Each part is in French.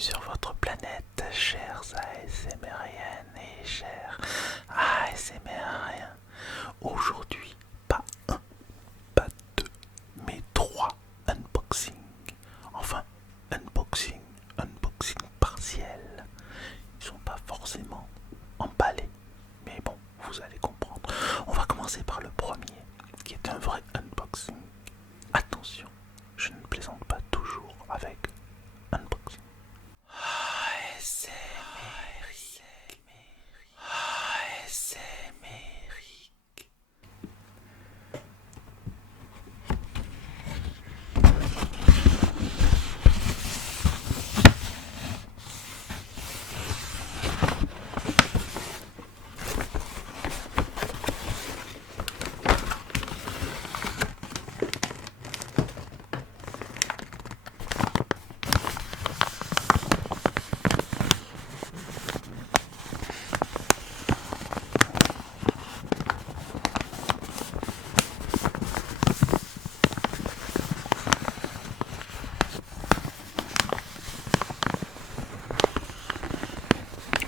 sur votre planète, chers ASMRiennes et chers ASMRiens. Aujourd'hui, pas un, pas deux, mais trois unboxings. Enfin, unboxing partiel. Ils sont pas forcément emballés, mais bon, vous allez comprendre. On va commencer par le premier, qui est un vrai unboxing. Attention, je ne plaisante pas toujours avec unboxing. ASMR.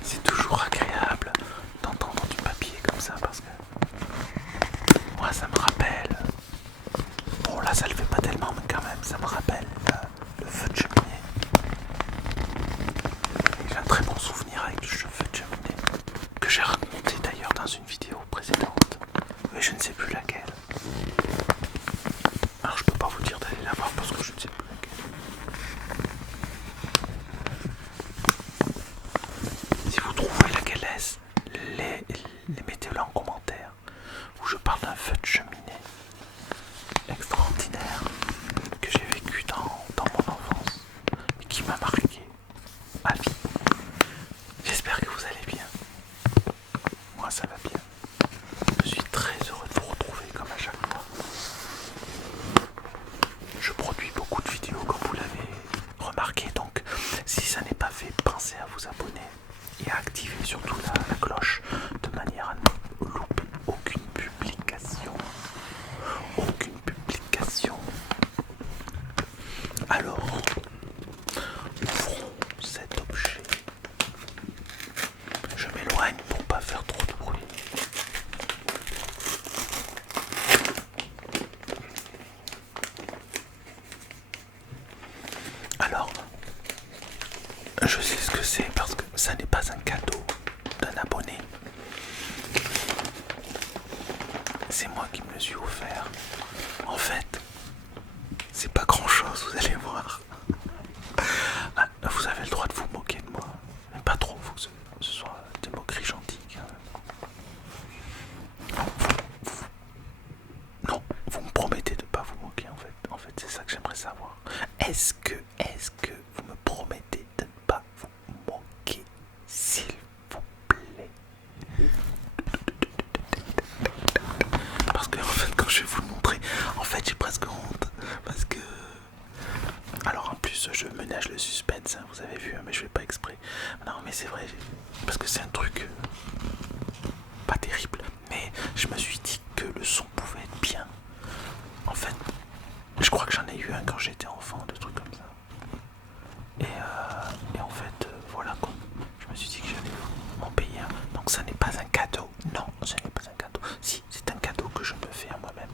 C'est toujours agréable d'entendre du papier comme ça parce que moi ça me rappelle, bon là ça le fait pas tellement mais quand même ça me rappelle le feu de cheminée. J'ai un très bon souvenir avec le feu de cheminée que j'ai raconté d'ailleurs dans une vidéo précédente, mais je ne sais plus laquelle. Alors je peux pas vous dire d'aller la voir parce que je ne sais plus laquelle. Si vous trouvez laquelle est-ce, les mettez-le en commentaire, où je parle d'un feu de cheminée extraordinaire que j'ai vécu dans mon enfance et qui m'a marqué à vie. J'espère que vous allez bien. Moi ça va bien. Je suis très heureux de vous retrouver comme à chaque fois. Je produis beaucoup de vidéos comme vous l'avez remarqué, donc si ça n'est pas fait, pensez à vous abonner et à activer surtout la cloche de manière à ne louper aucune publication. Aucune publication. Alors, ouvrons cet objet. Je m'éloigne pour pas faire trop de bruit. Alors, je sais ce que c'est parce que ça n'est pas un cadeau d'un abonné. C'est moi qui me le suis offert. En fait, c'est pas grand chose, vous allez voir. Ah, vous avez le droit de vous moquer de moi, mais pas trop, faut que ce soit des moqueries gentilles. Non, vous me promettez de pas vous moquer en fait. En fait, c'est ça que j'aimerais savoir. Est-ce que vous me promettez de ne pas vous moquer, s'il vous plaît? Parce que en fait, quand je vais vous le montrer, en fait, j'ai presque honte. Parce que, alors en plus, je ménage le suspense. Hein, vous avez vu, hein, mais je fais pas exprès. Non, mais c'est vrai, parce que c'est un truc pas terrible. Mais je me suis dit que le son pouvait être bien. En fait, je crois que j'en ai eu un quand j'étais enfant, de trucs comme ça. Et en fait, voilà quoi. Je me suis dit que j'allais m'en payer un. Donc ça n'est pas un cadeau. Non, ce n'est pas un cadeau. Si, c'est un cadeau que je me fais à moi-même.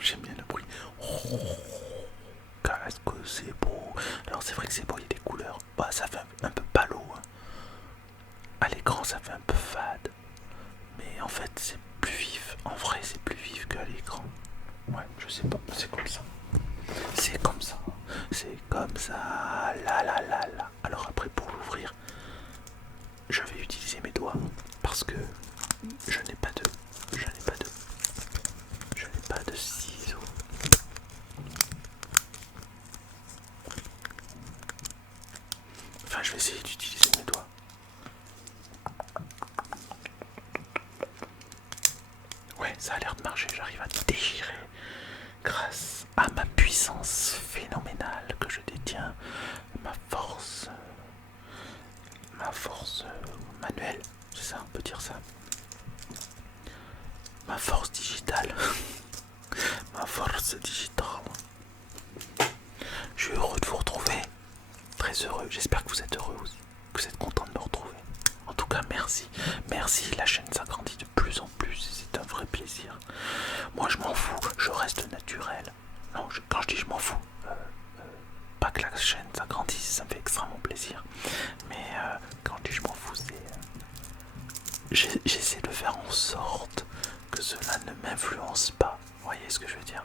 J'aime bien le bruit. Qu'est-ce que c'est beau. Alors c'est vrai que c'est beau, il y a des couleurs. Bah, ça fait un peu palo. Hein. À l'écran, ça fait un peu fade. Mais en fait, c'est plus vif. En vrai, c'est plus vif qu'à l'écran. Ouais, je sais pas. C'est comme ça. C'est comme ça. C'est comme ça. Là, là, là, là. Alors après, pour l'ouvrir, je vais utiliser mes doigts. Parce que je n'ai pas de... Je n'ai pas de... Je n'ai pas de ciseaux. Enfin, je vais essayer d'utiliser mes doigts. Ouais, ça a l'air de marcher. J'arrive à déchirer grâce à ma puissance phénoménale que je détiens, ma force manuelle, c'est ça, on peut dire ça. ma force digitale. Ma force digitale. Je suis heureux de vous retrouver. Très heureux. J'espère que vous êtes heureux aussi. Que vous êtes content de me retrouver. En tout cas, merci. Merci, la chaîne s'agrandit de plus en plus. C'est un vrai plaisir. Moi, je m'en fous. Je reste naturel. Non, quand je dis je m'en fous, pas que la chaîne s'agrandisse, ça me fait extrêmement plaisir. Mais quand je dis je m'en fous, c'est... j'essaie de faire en sorte que cela ne m'influence pas. Vous voyez ce que je veux dire?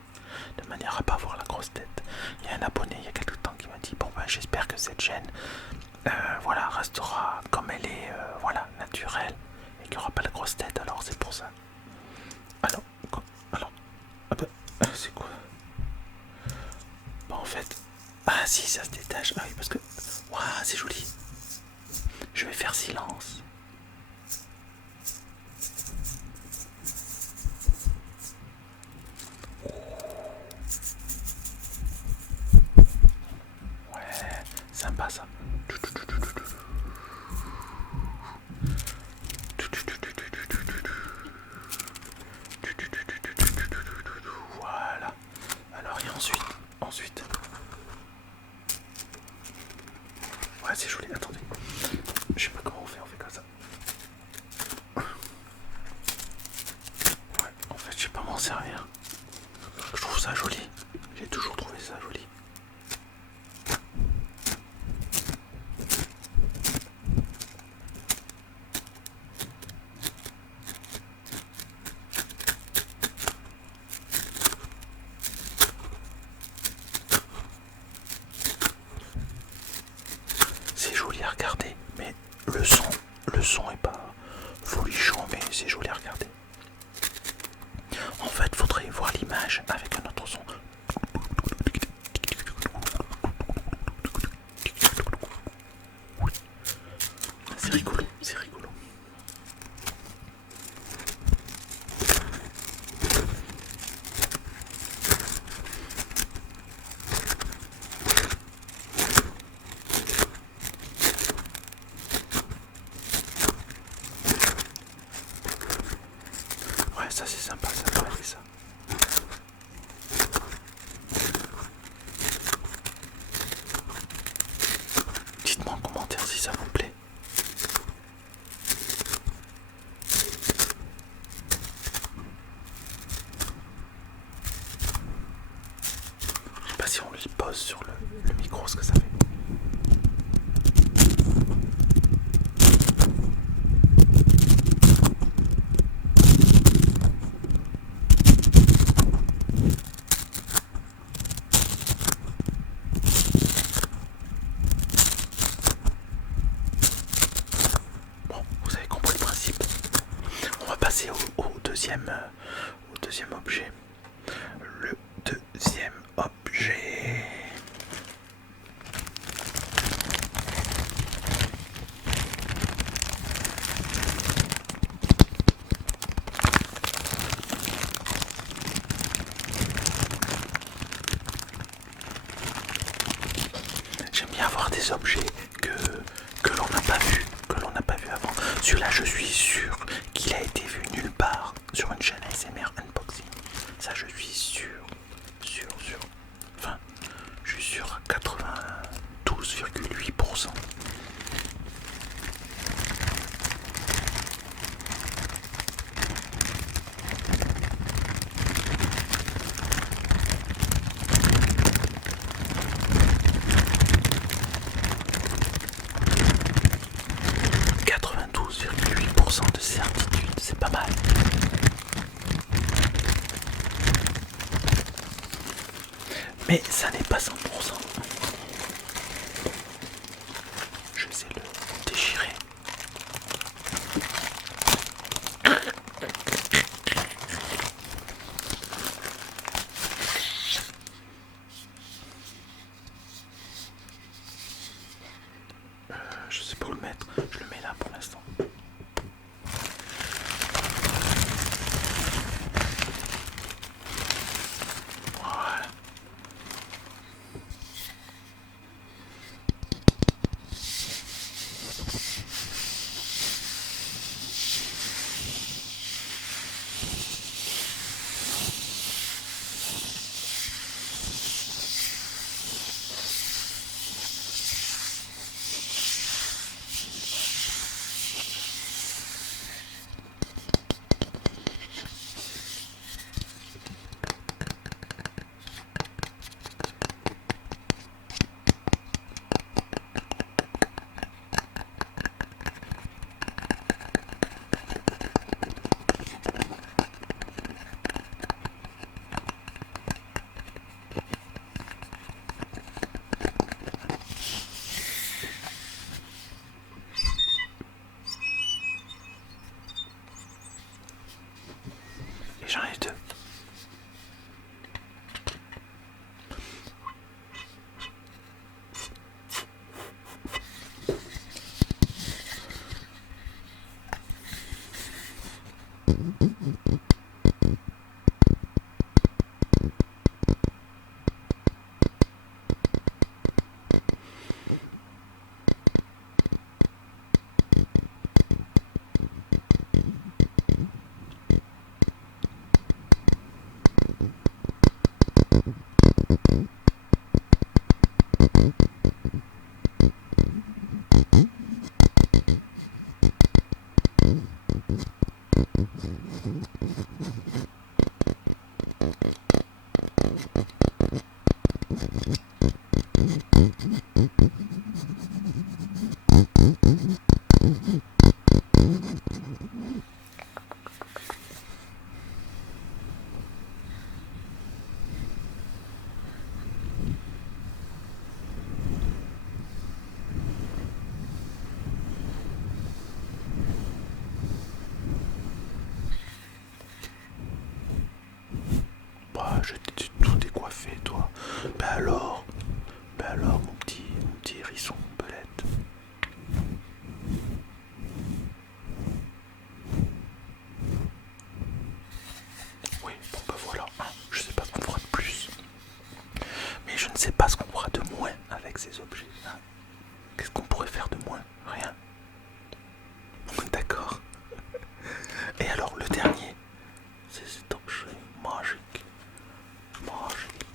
De manière à pas avoir la grosse tête. Il y a un abonné il y a quelques temps qui m'a dit bon ben j'espère que cette chaîne voilà restera comme elle est voilà naturelle et qu'il n'y aura pas la grosse tête, alors c'est pour ça. Alors quoi? Alors ah bah, c'est quoi? Bah en fait ah si ça se détache. Ah oui parce que waouh c'est joli. Je vais faire silence. Sympa ça. Voilà. Alors et ensuite. Ouais c'est joli, attendez. Je sais pas comment on fait comme ça. Ouais, en fait je sais pas m'en servir. Je trouve ça joli. J'ai toujours trouvé ça joli. C'est joli à regarder, mais le son est pas folichon, mais c'est joli à regarder. En fait, faudrait voir l'image avec un autre son. C'est rigolo, c'est rigolo. Ouais, ça c'est sympa, ça va faire ça. Dites-moi en commentaire si ça vous plaît. Je sais pas si on le pose sur le micro ce que ça fait. Vous avez compris le principe. On va passer au deuxième objet. Le deuxième objet. J'aime bien avoir des objets que l'on n'a pas vu, avant. Celui-là, je suis sûr qu'il a été vu nulle part sur une chaîne ASMR unboxing. Ça, je suis sûr. Enfin, je suis sûr à 92,8%. De certitude, c'est pas mal. Mais ça n'est pas 100%. Je vais essayer de le déchirer. Je sais pas où le mettre. Je le mets là pour l'instant. Voilà. Bah, je t'ai tout décoiffé, toi. Ben alors, mon petit hérisson belette. Oui, bon bah voilà, hein, je sais pas ce qu'on fera de plus. Mais je ne sais pas ce qu'on fera de moins avec ces objets. Hein. Qu'est-ce qu'on pourrait faire de moins? Rien. D'accord. Et alors, le dernier, c'est cet objet magique. Magique.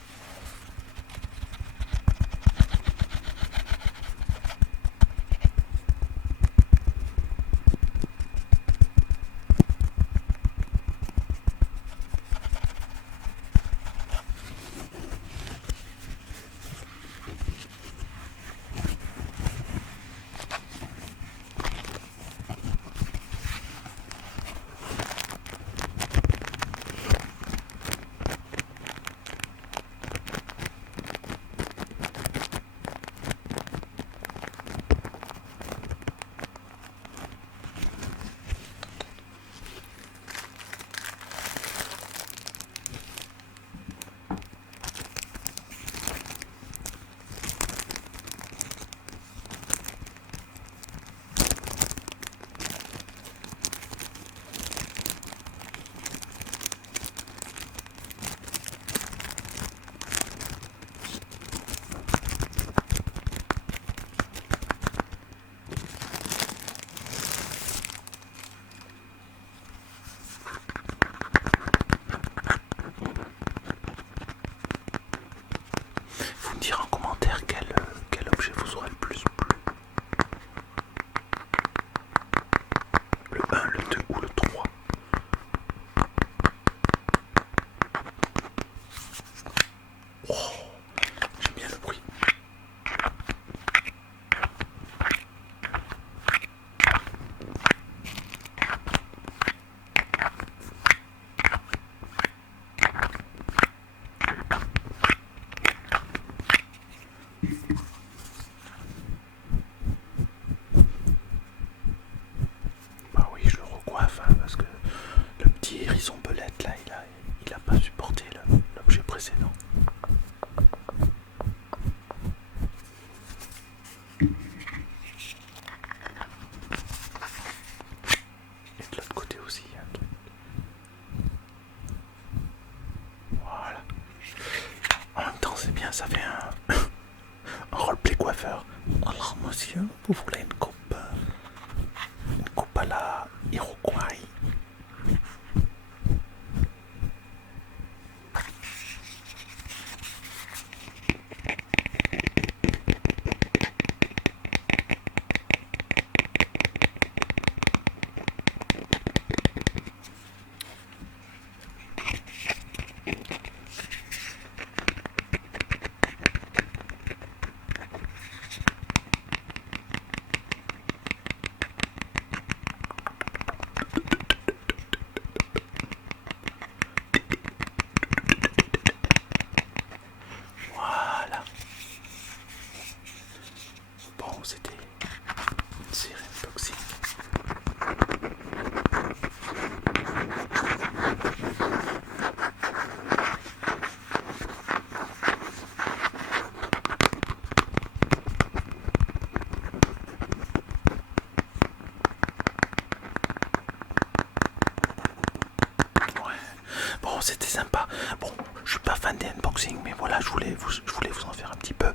Vous me direz en commentaire quel objet vous aura le plus plu. Le 1, le 2 ou le 3. Oh, j'aime bien le bruit. Bah oui, je le recoiffe hein, parce que le petit hérisson belette là, il a pas supporté l'objet précédent. Et de l'autre côté aussi. Hein. Voilà. En même temps, c'est bien, ça fait un roleplay coiffeur. Alors, monsieur, vous voulez une coupe à la Iroquois? Bon, je suis pas fan des unboxings, mais voilà, je voulais vous en faire un petit peu.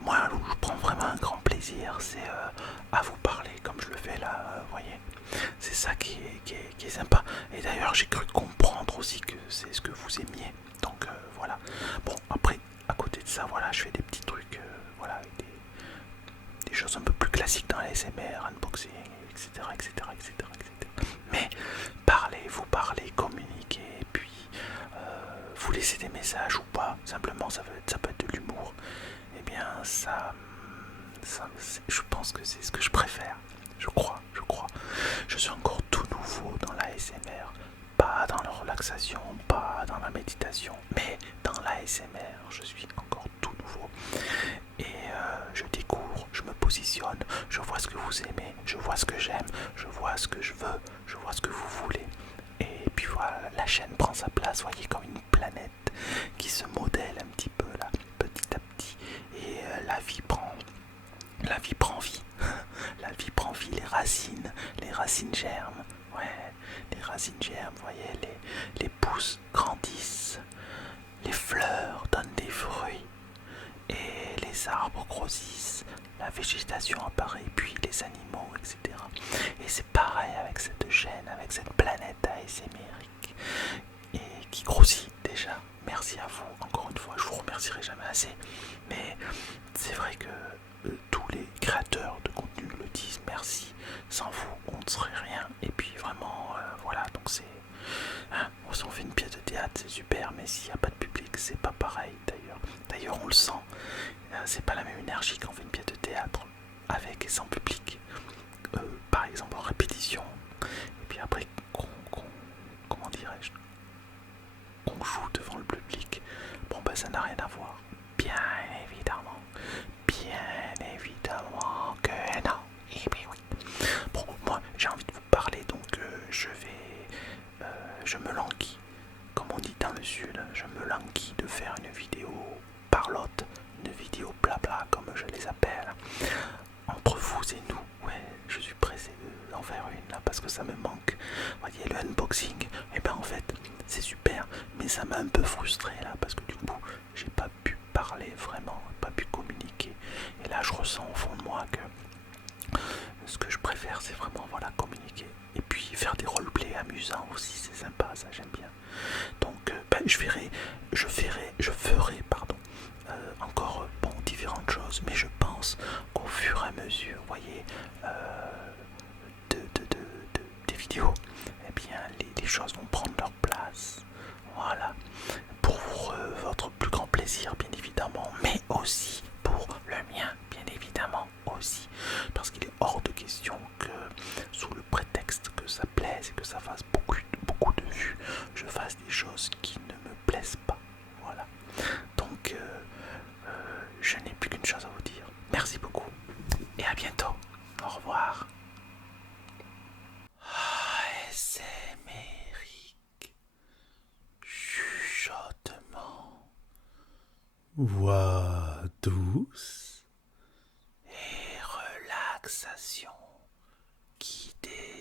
Moi, où je prends vraiment un grand plaisir, c'est à vous parler comme je le fais là, vous voyez. C'est ça qui est sympa. Et d'ailleurs, j'ai cru comprendre aussi que c'est ce que vous aimiez. Donc voilà. Bon, après, à côté de ça, voilà, je fais des petits trucs, voilà, des choses un peu plus classiques dans la SMR, unboxing, etc., etc., etc., etc. Mais vous parlez, communiquez, et puis vous laissez des messages ou pas, simplement ça peut être de l'humour. Eh bien, je pense que c'est ce que je préfère. Je crois. Je suis encore tout nouveau dans la SMR. Pas dans la relaxation, pas dans la méditation, mais dans la SMR, je suis encore tout nouveau. Et je découvre, je me positionne, je vois ce que vous aimez, je vois ce que j'aime, je vois ce que je veux, je vois ce que vous voulez. Et puis voilà, la chaîne prend sa place, voyez, comme une planète qui se modèle un petit peu là, petit à petit. Et la vie prend vie. La vie prend vie, les racines germent. Ouais, les racines germent, vous voyez, les pousses grandissent, les fleurs donnent des fruits et les arbres grossissent, la végétation apparaît, puis les animaux, etc. Et c'est pareil avec cette chaîne, avec cette planète ASMR et qui grossit déjà. Merci à vous, encore une fois, je vous remercierai jamais assez. Mais c'est vrai que tous les créateurs de contenu le disent, merci. Sans vous, on ne serait rien. Et puis vraiment, voilà, donc c'est... Hein, si on fait une pièce de théâtre, c'est super, mais s'il n'y a pas de public, c'est pas pareil d'ailleurs. D'ailleurs, on le sent. C'est pas la même énergie quand on fait une pièce de théâtre avec et sans public. Par exemple en répétition. Et puis après comment dirais-je, qu'on joue devant le public. Bon ben ça n'a rien à voir. Bien évidemment. Bien évidemment que non. Et bien oui. Bon, moi j'ai envie de vous parler, donc je me languis. Comme on dit dans le sud, je me languis de faire une vidéo parlotte, une vidéo blabla comme je les appelle. Entre vous et nous, ouais, je suis pressé d'en faire une là parce que ça me manque. Vous voyez, le unboxing, et ben en fait, c'est super, mais ça m'a un peu frustré là parce que du coup, j'ai pas pu parler vraiment, pas pu communiquer. Et là, je ressens au fond de moi que ce que je préfère, c'est vraiment voilà, communiquer. Et puis faire des roleplays amusants aussi, c'est sympa, ça j'aime bien. Donc ben, je ferai encore bon, différentes choses, mais je pense qu'au fur et à mesure, vous voyez, des vidéos, eh bien les choses vont prendre leur place. Voilà, pour votre plus grand plaisir, bien évidemment, mais aussi pour le mien, bien évidemment aussi, parce qu'il est hors de question que, sous le prétexte que ça plaise et que ça fasse beaucoup de vues, je fasse des choses qui ne me plaisent pas. Voilà. Donc, je n'ai plus qu'une chose à vous dire. Merci beaucoup et à bientôt. Au revoir. ASMR, chuchotement, voix douce et relaxation guidée.